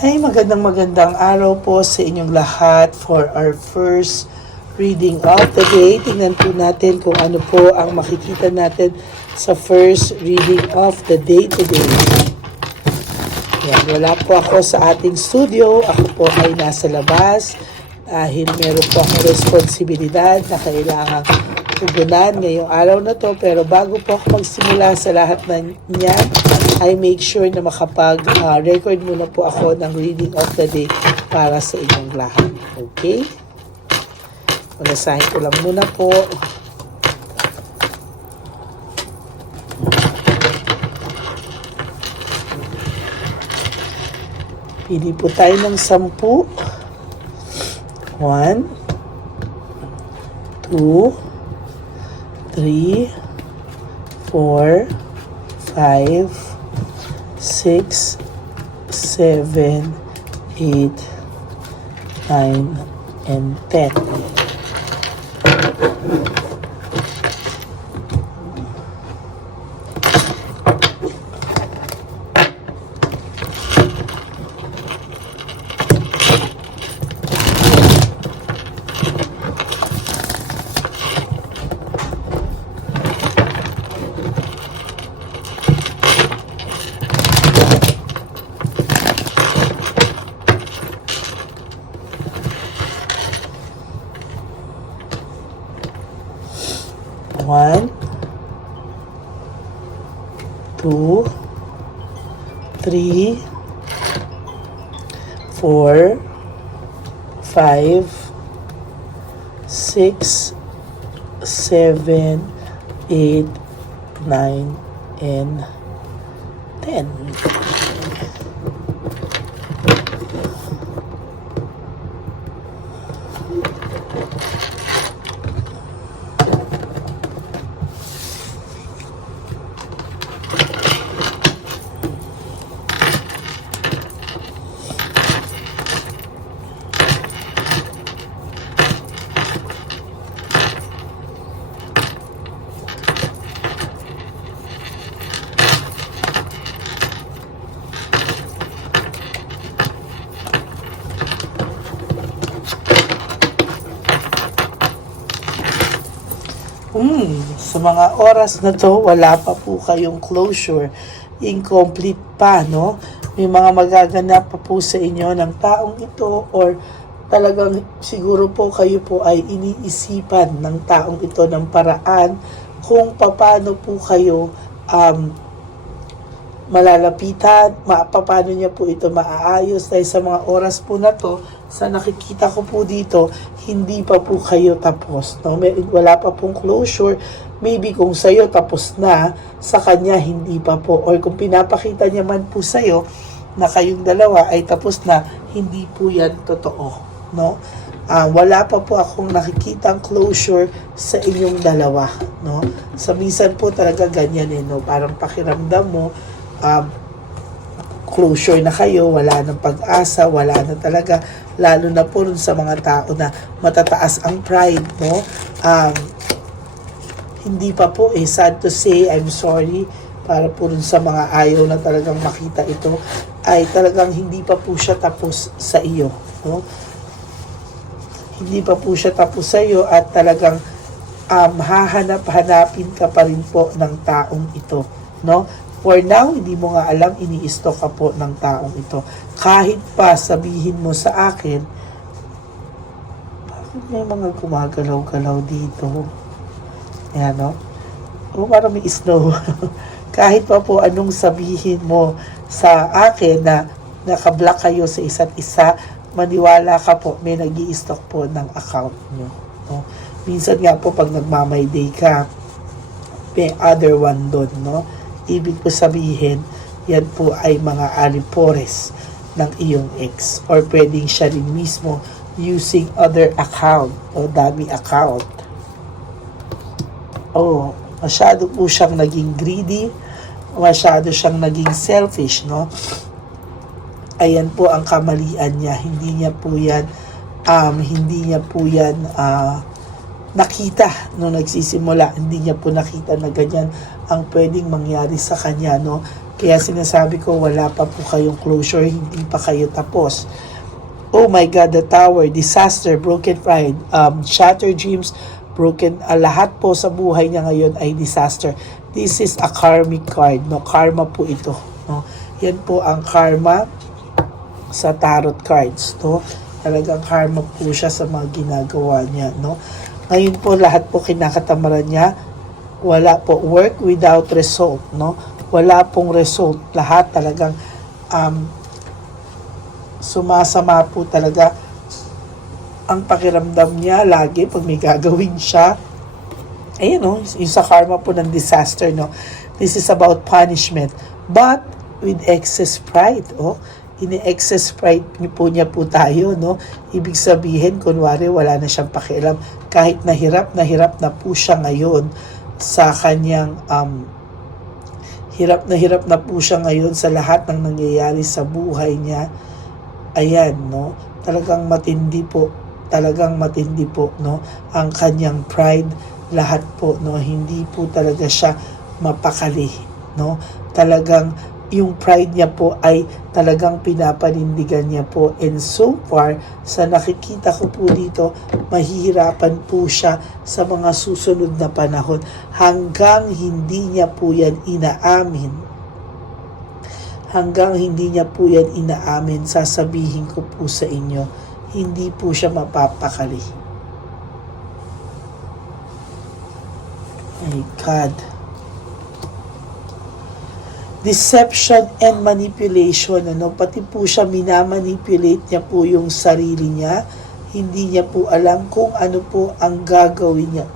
Ay, magandang magandang araw po sa inyong lahat for our first reading of the day. Tingnan po natin kung ano po ang makikita natin sa first reading of the day today. Yan, wala po ako sa ating studio. Ako po ay nasa labas dahil meron po akong responsibilidad na kailangan tugunan ngayong araw na to. Pero bago po ako magsimula sa lahat ng niyan, I make sure na makapag-record muna po ako ng reading of the day para sa inyong lahat. Okay? Unasahin ko lang muna po. Pili po tayo ng sampu. One, two, three, four, five, 6, 7, 8, 9, and 10. 6, 7, 8, 9, and 10. Mm, sa mga oras na to, wala pa po kayong closure. Incomplete pa, no? May mga magaganap pa po sa inyo ng taong ito or talagang siguro po kayo po ay iniisipan ng taong ito ng paraan kung paano po kayo um, malalapitan, ma paano niya po ito maaayos dahil sa mga oras po na to, sa nakikita ko po dito, hindi pa po kayo tapos. No? May, wala pa pong closure. Maybe kung sa'yo tapos na, sa kanya hindi pa po. Or kung pinapakita niya man po sa'yo na kayong dalawa ay tapos na, hindi po yan totoo. No? Ah, wala pa po akong nakikitang closure sa inyong dalawa. No? Sa minsan po talaga ganyan eh, no? Parang pakiramdam mo, um, closure na kayo, wala nang pag-asa, wala na talaga, lalo na po sa mga tao na matataas ang pride, no? Um, hindi pa po eh, sad to say, I'm sorry, para po sa mga ayaw na talagang makita ito, ay talagang hindi pa po siya tapos sa iyo, no? Hindi pa po siya tapos sa iyo at talagang um, hahanap-hanapin ka pa rin po ng taong ito, no? For now, hindi mo nga alam, ini-stalk ka po ng taong ito. Kahit pa sabihin mo sa akin, bakit may mga gumagalaw-galaw dito? Ayan, no? O parang may snow. Kahit pa po anong sabihin mo sa akin na nakablock kayo sa isa't isa, maniwala ka po, may nag stalk po ng account nyo. No? Minsan nga po, pag nagmamay day ka, may other one doon, no? Ibig ko sabihin, yan po ay mga alipores ng iyong ex. Or pwedeng siya rin mismo using other account o dami account. Oh, masyado po siyang naging greedy, masyado siyang naging selfish, no? Ayan po ang kamalian niya. Hindi niya po yan, um, hindi niya po yan, ah, nakita nung nagsisimula. Hindi niya po nakita na ganyan ang pwedeng mangyari sa kanya, no? Kaya sinasabi ko, wala pa po kayong closure, hindi pa kayo tapos. Oh my God, the tower, disaster, broken pride, um, shattered dreams, broken, ah, lahat po sa buhay niya ngayon ay disaster. This is a karmic card, no? Karma po ito, no? Yan po ang karma sa tarot cards, no? Talagang karma po siya sa mga ginagawa niya, no? Ngayon po, lahat po kinakatamaran niya, wala po work without result, no? Wala pong result. Lahat talagang um, sumasama po talaga ang pakiramdam niya lagi pag may gagawin siya. Ayun, no? Yung sa karma po ng disaster, no? This is about punishment. But, with excess pride, oh. Ini-excess pride niyo po niya po tayo, no? Ibig sabihin, kunwari, wala na siyang pakialam. Kahit nahirap, nahirap na po siya ngayon sa kanyang um, hirap na hirap na po siya ngayon sa lahat ng nangyayari sa buhay niya. Ayan, no? Talagang matindi po. Talagang matindi po, no? Ang kanyang pride, lahat po, no? Hindi po talaga siya mapakali, no? Talagang yung pride niya po ay talagang pinapanindigan niya po. And so far, sa nakikita ko po dito, mahihirapan po siya sa mga susunod na panahon hanggang hindi niya po yan inaamin. Hanggang hindi niya po yan inaamin, sasabihin ko po sa inyo, hindi po siya mapapakali. My God deception and manipulation. Ano, pati po siya minamanipulate niya po yung sarili niya. Hindi niya po alam kung ano po ang gagawin niya.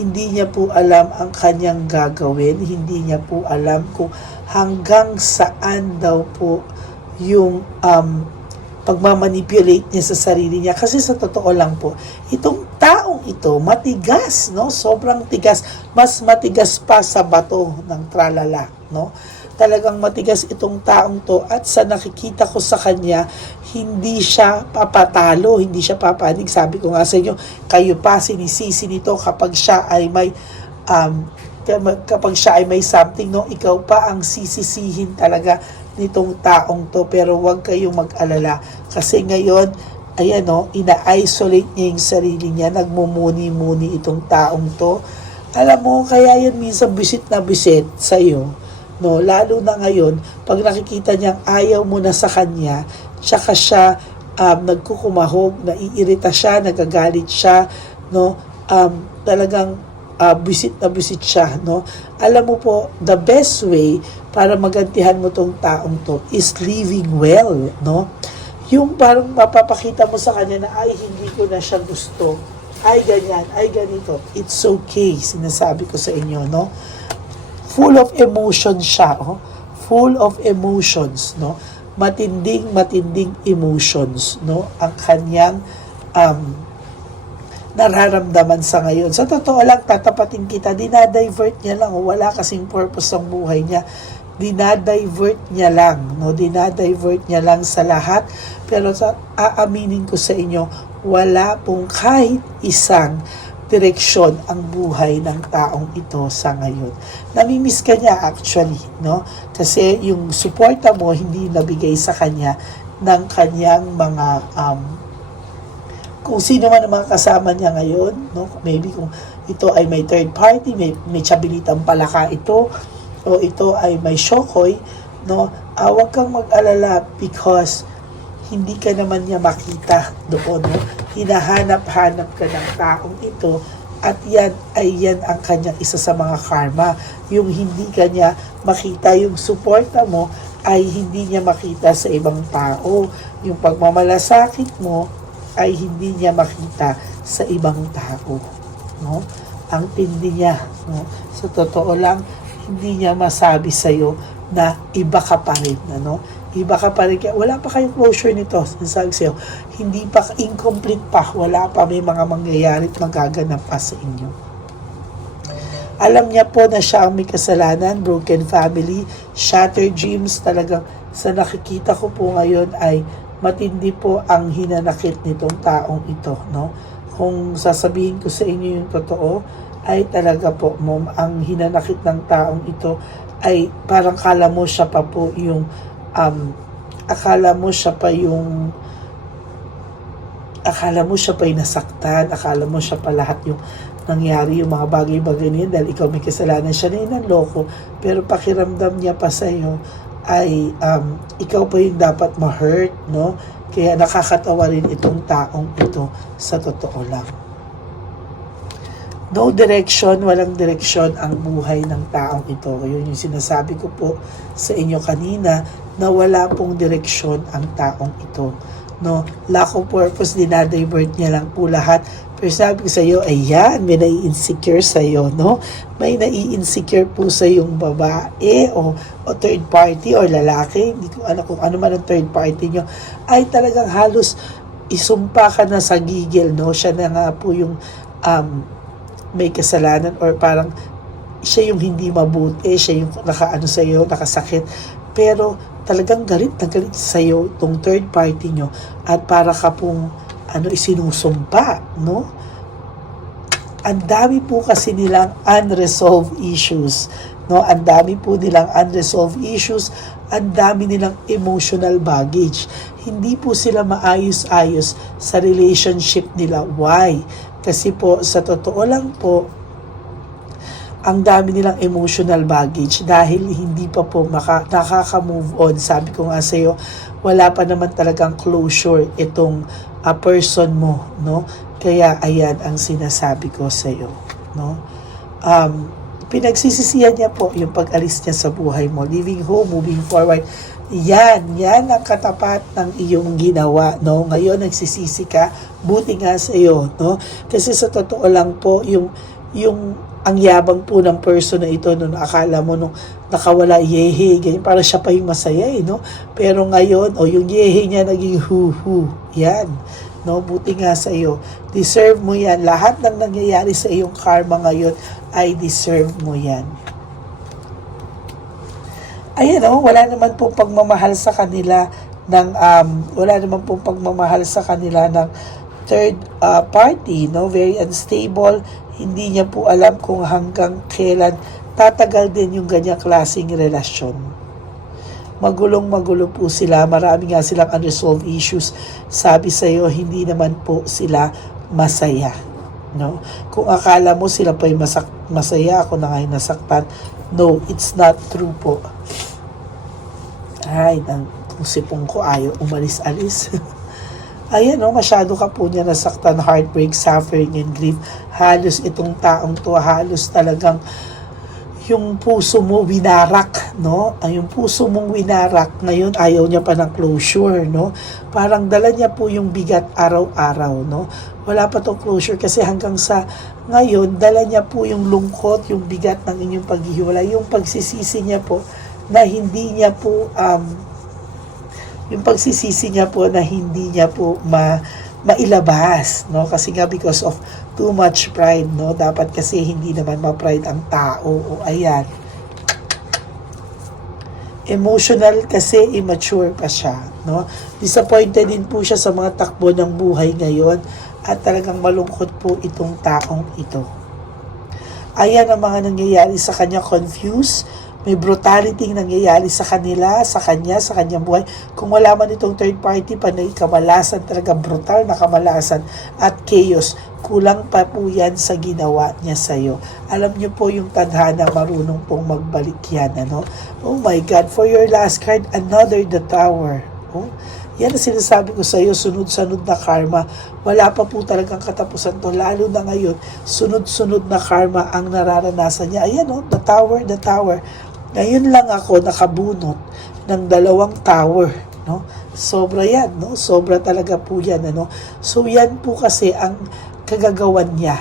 Hindi niya po alam ang kanyang gagawin. Hindi niya po alam kung hanggang saan daw po yung um, pagmamanipulate niya sa sarili niya. Kasi sa totoo lang po, itong taong ito, matigas, no? Sobrang tigas. Mas matigas pa sa bato ng tralala, no? Talagang matigas itong taong to at sa nakikita ko sa kanya, hindi siya papatalo, hindi siya papanig. Sabi ko nga sa inyo, kayo pa sinisisi nito kapag siya ay may um, kapag siya ay may something, no, ikaw pa ang sisisihin talaga nitong taong to. Pero huwag kayong mag-alala. Kasi ngayon, ayan no, ina-isolate niya yung sarili niya, nagmumuni-muni itong taong to. Alam mo, kaya yan minsan bisit na bisit sa'yo. No, lalo na ngayon, pag nakikita niyang ayaw mo na sa kanya, tsaka siya um, nagkukumahog, naiirita siya, nagagalit siya, no, um, talagang uh, bisit na bisit siya, no? Alam mo po, the best way para magantihan mo tong taong to is living well, no? Yung parang mapapakita mo sa kanya na, ay, hindi ko na siya gusto. Ay, ganyan, ay, ganito. It's okay, sinasabi ko sa inyo, no? Full of emotions siya, oh? Full of emotions, no? Matinding, matinding emotions, no? Ang kanyang um, nararamdaman sa ngayon. Sa totoo lang, tatapatin kita, dinadivert niya lang. Wala kasing purpose ang buhay niya. Dinadivert niya lang. No? Dinadivert niya lang sa lahat. Pero sa aaminin ko sa inyo, wala pong kahit isang direksyon ang buhay ng taong ito sa ngayon. Namimiss ka niya actually, no? Kasi yung suporta mo hindi nabigay sa kanya ng kanyang mga um, kung sino man ang mga kasama niya ngayon, no? maybe kung ito ay may third party, may, may chabilitang palaka ito, o ito ay may shokoy, no? Huwag kang mag-alala because hindi ka naman niya makita doon. No? Hinahanap-hanap ka ng taong ito at yan ay yan ang kanyang isa sa mga karma. Yung hindi ka niya makita, yung suporta mo ay hindi niya makita sa ibang tao. Yung pagmamalasakit mo ay hindi niya makita sa ibang tao. No? Ang tindi niya. No? Sa totoo lang, hindi niya masabi sa'yo na iba ka pa rin. Ano? Iba ka pa rin. Wala pa kayong closure nito. Sinasabi sa'yo, hindi pa, incomplete pa. Wala pa may mga mangyayari at magaganap pa sa inyo. Alam niya po na siya ang may kasalanan, broken family, shattered dreams, talagang sa nakikita ko po ngayon ay matindi po ang hinanakit nitong taong ito, no? Kung sasabihin ko sa inyo yung totoo, ay talaga po, mom, ang hinanakit ng taong ito ay parang kala mo siya pa po yung um, akala mo siya pa yung akala mo siya pa yung nasaktan, akala mo siya pa lahat yung nangyari, yung mga bagay-bagay niya dahil ikaw may kasalanan siya na inanloko, pero pakiramdam niya pa sa'yo ay um, ikaw pa yung dapat ma-hurt, no? Kaya nakakatawa rin itong taong ito sa totoo lang. No direction, walang direksyon ang buhay ng taong ito. Yun yung sinasabi ko po sa inyo kanina na wala pong direksyon ang taong ito. No, lack of purpose, dinadivert niya lang po lahat. Pero sabi ko sa iyo, ayan, may nai-insecure sa iyo, no? May nai-insecure po sa yung babae o, o third party or lalaki, hindi ko ano kung ano man ang third party nyo, ay talagang halos isumpa ka na sa gigil, no? Siya na nga po yung um, may kasalanan or parang siya yung hindi mabuti, siya yung nakaano sa iyo, nakasakit. Pero talagang galit na galit sa iyo tong third party nyo at para ka pong ano isinusumpa, no? Ang dami po kasi nilang unresolved issues, no? Ang dami po nilang unresolved issues, ang dami nilang emotional baggage. Hindi po sila maayos-ayos sa relationship nila. Why? Kasi po, sa totoo lang po, ang dami nilang emotional baggage dahil hindi pa po maka, nakaka-move on. Sabi ko nga sa iyo, wala pa naman talagang closure itong a person mo, no? Kaya ayan ang sinasabi ko sa iyo, no? Um, pinagsisisihan niya po yung pag-alis niya sa buhay mo, leaving home, moving forward. Yan, yan ang katapat ng iyong ginawa, no? Ngayon nagsisisi ka, buti nga sa iyo, no? Kasi sa totoo lang po, yung yung ang yabang po ng person na ito nung akala mo nung nakawala yehe, ganyan, para siya pa yung masaya eh, no? Pero ngayon, o oh, yung yehe niya naging hu-hu. Yan. No, buti nga sa iyo. Deserve mo yan. Lahat ng nangyayari sa iyong karma ngayon ay deserve mo yan. Ayan oh, wala naman pong pagmamahal sa kanila ng um, wala naman pong pagmamahal sa kanila ng third uh, party, no? Very unstable. Hindi niya po alam kung hanggang kailan tatagal din yung ganyang klaseng relasyon. Magulong magulo po sila. Marami nga silang unresolved issues. Sabi sa iyo, hindi naman po sila masaya. No? Kung akala mo sila pa masak masaya, ako na ngayon nasaktan. No, it's not true po. Ay, ang sipong ko ayaw umalis-alis. Ayan, no, masyado ka po niya nasaktan, heartbreak, suffering, and grief. Halos itong taong to, halos talagang yung puso mo winarak, no? Ang yung puso mong winarak, ngayon ayaw niya pa ng closure, no? Parang dala niya po yung bigat araw-araw, no? Wala pa tong closure kasi hanggang sa ngayon, dala niya po yung lungkot, yung bigat ng inyong paghihiwalay, yung pagsisisi niya po na hindi niya po um, yung pagsisisi niya po na hindi niya po ma mailabas, no? Kasi nga because of too much pride, no? Dapat kasi hindi naman ma-pride ang tao. O ayan. Emotional kasi immature pa siya, no? Disappointed din po siya sa mga takbo ng buhay ngayon at talagang malungkot po itong taong ito. Ayan ang mga nangyayari sa kanya, confused, may brutality nangyayari sa kanila, sa kanya, sa kanyang buhay. Kung wala man itong third party, panay kamalasan, talaga brutal na kamalasan at chaos. Kulang pa po yan sa ginawa niya sa iyo. Alam niyo po yung tadhana, marunong pong magbalik yan. Ano? Oh my God, for your last card, another the tower. Oh, yan ang sinasabi ko sa iyo, sunod-sunod na karma. Wala pa po talagang katapusan to. Lalo na ngayon, sunod-sunod na karma ang nararanasan niya. Ayan oh, the tower, the tower. Ngayon lang ako nakabunot ng dalawang tower, no? Sobra 'yan, no? Sobra talaga po 'yan, ano? So 'yan po kasi ang kagagawan niya.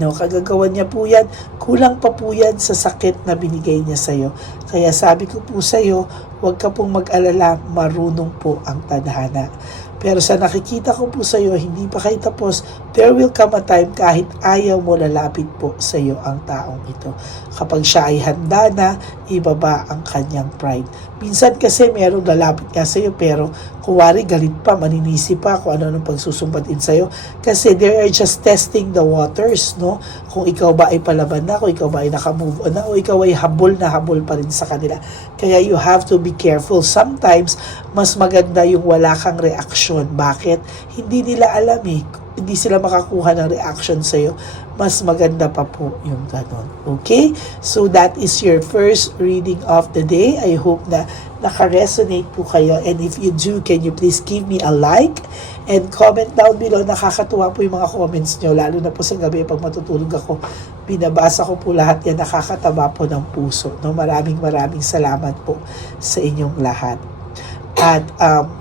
No, kagagawan niya po 'yan. Kulang pa po 'yan sa sakit na binigay niya sa iyo. Kaya sabi ko po sa iyo, huwag ka pong mag-alala, marunong po ang tadhana. Pero sa nakikita ko po sa iyo, hindi pa kayo tapos, there will come a time kahit ayaw mo lalapit po sa iyo ang taong ito. Kapag siya ay handa na, ibaba ang kanyang pride. Minsan kasi merong lalapit nga sa iyo, pero kuwari galit pa, maninisi pa kung ano nung pagsusumbatin sa iyo. Kasi they are just testing the waters, no? Kung ikaw ba ay palaban na, kung ikaw ba ay nakamove on na, o ikaw ay habol na habol pa rin sa kanila. Kaya you have to be careful. Sometimes, mas maganda yung wala kang reaksyon. Bakit? Hindi nila alam eh. Hindi sila makakuha ng reaction sa'yo. Mas maganda pa po yung ganon. Okay? So that is your first reading of the day. I hope na naka-resonate po kayo. And if you do, can you please give me a like and comment down below. Nakakatuwa po yung mga comments nyo. Lalo na po sa gabi pag matutulog ako. Binabasa ko po lahat yan. Nakakataba po ng puso. No? Maraming maraming salamat po sa inyong lahat. At um,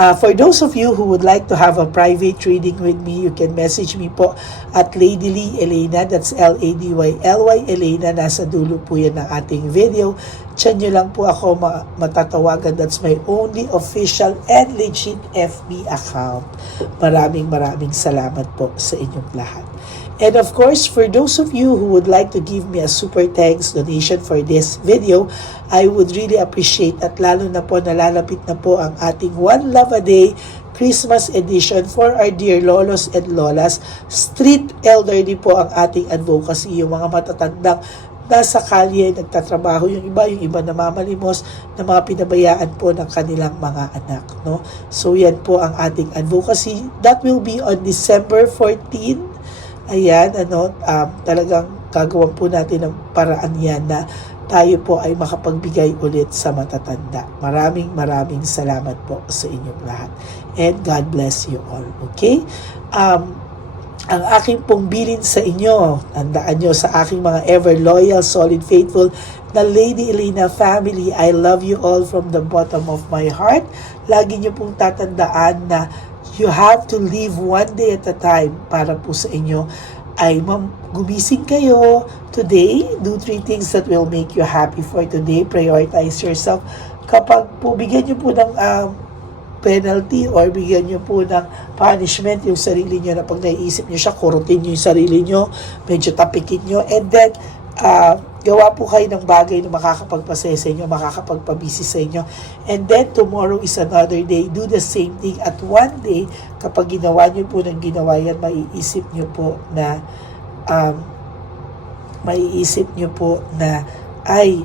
Uh, for those of you who would like to have a private reading with me, you can message me po at Lady Lee Elena. That's L-A-D-Y-L-Y Elena. Nasa dulo po yan ng ating video. Diyan nyo lang po ako ma- matatawagan. That's my only official and legit FB account. Maraming maraming salamat po sa inyong lahat. And of course, for those of you who would like to give me a super thanks donation for this video, I would really appreciate at lalo na po nalalapit na po ang ating One Love a Day Christmas edition for our dear lolos and lolas. Street elderly po ang ating advocacy, yung mga matatandang nasa kalye, nagtatrabaho, yung iba, yung iba namamalimos na mga pinabayaan po ng kanilang mga anak. No? So yan po ang ating advocacy. That will be on December 14 ayan, ano, um, talagang gagawin po natin ng paraan yan na tayo po ay makapagbigay ulit sa matatanda. Maraming maraming salamat po sa inyong lahat. And God bless you all. Okay? Um, ang aking pong bilin sa inyo, tandaan nyo sa aking mga ever loyal, solid, faithful na Lady Elena family, I love you all from the bottom of my heart. Lagi nyo pong tatandaan na you have to live one day at a time para po sa inyo ay gumising kayo. Today, do three things that will make you happy for today, prioritize yourself. Kapag po bigyan nyo po ng um, penalty or bigyan nyo po ng punishment yung sarili nyo na pag naiisip nyo siya, kurutin nyo yung sarili nyo, medyo tapikin nyo, and then uh, gawa po kayo ng bagay na makakapagpasaya sa inyo, makakapagpabisi sa inyo. And then tomorrow is another day. Do the same thing at one day, kapag ginawa nyo po ng ginawa yan, maiisip nyo po na um, maiisip nyo po na ay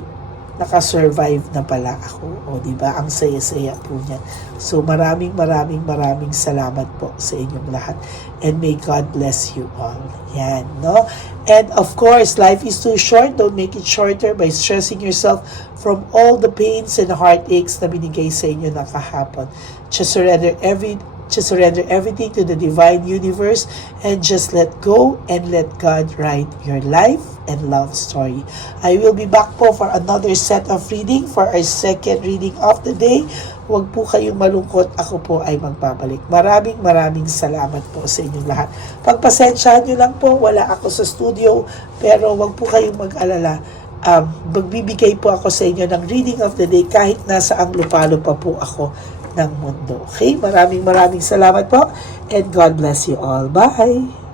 nakasurvive na pala ako. O, di ba? Ang saya-saya po niyan. So, maraming maraming maraming salamat po sa inyong lahat. And may God bless you all. Yan, no? And of course, life is too short. Don't make it shorter by stressing yourself from all the pains and heartaches na binigay sa inyo ng kahapon. Just surrender every just surrender everything to the divine universe and just let go and let God write your life and love story. I will be back po for another set of reading for our second reading of the day. Huwag po kayong malungkot. Ako po ay magbabalik. Maraming maraming salamat po sa inyong lahat. Pagpasensyahan nyo lang po, wala ako sa studio, pero huwag po kayong mag-alala. Um, magbibigay po ako sa inyo ng reading of the day kahit nasa ang lupalo pa po ako ng mundo. Okay? Maraming maraming salamat po and God bless you all. Bye!